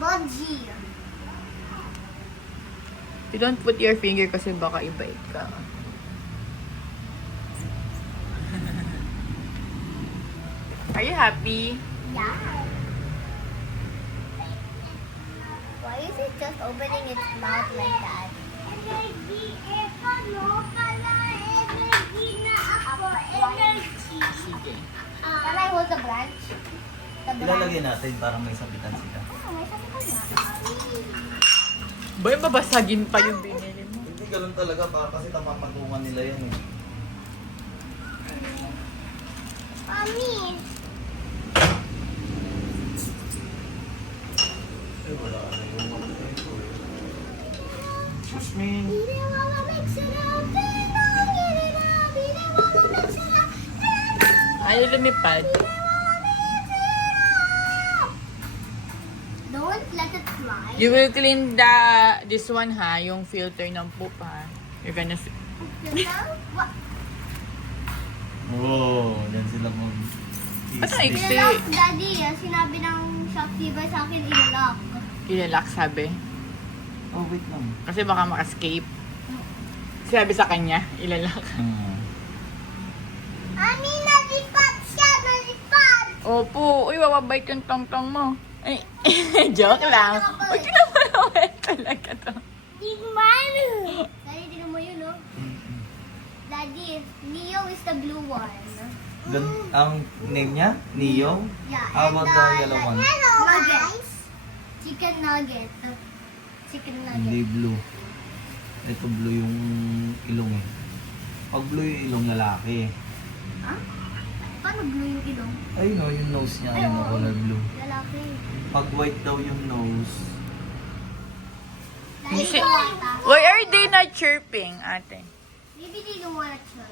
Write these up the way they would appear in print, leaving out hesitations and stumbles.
Budgie. You don't put your finger kasi baka ibait ka. Are you happy? Yeah. Why is it just opening its mouth like that? Sige. Can I hold the branch? The branch. Ilalagay natin para may sabitan sila. Oh, may sasakan na. Boy, babasagin pa yung binili mo. Hindi ganun talaga para kasi tamamatungan nila yan eh. Mommy. Eh wala ka na yung excuse me. Ayaw lumipad. Don't let it fly. You will clean this one ha, yung filter ng poop ha. You're gonna What? Oo, yan sila mag Ba't ay- Ilalak, Daddy. Sinabi ng shopkeeper sa akin, ilalak. ilalak sabi. Oh, wait lang. Kasi baka maka-escape. Sabi sa kanya, ilalak. Mami, nalipad siya! Nalipad! Opo, uy, wawabait yung tong-tong mo. Ay, joke lang. Huwag ka naman awet talaga to. Di man! Daddy, tignan mo yun, no? Daddy, Neo is the blue one. Ang name niya? Neo? Yeah. How about the yellow one? Hello, guys. Chicken nugget. Chicken Hindi nugget. blue. Ito blue yung ilong eh. Pag blue yung ilong lalaki. Ha? Paano blue yung ilong? Ay no, yung nose niya yung oo. color blue. Lalaki. Pag white daw yung nose. Daddy, Si- you wanna? Why are they not chirping, ate? Maybe they don't wanna try.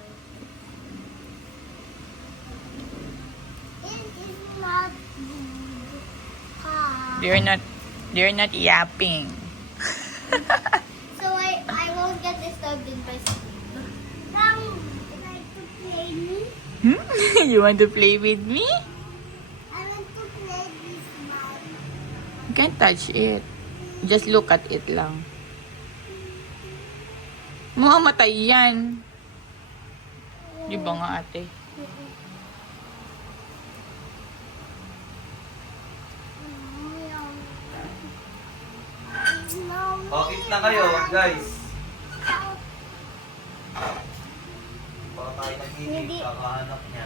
It is not good. They're not yapping. So I won't get disturbed in my sleep. Now, would like to play me? Hmm? You want to play with me? I want to play this mouth. You can't touch it. Just look at it lang. Mamamatay yan. Di ba nga ate? Oh, eat na kayo, guys. Baka tayo nagiging Hindi. kakahanap niya.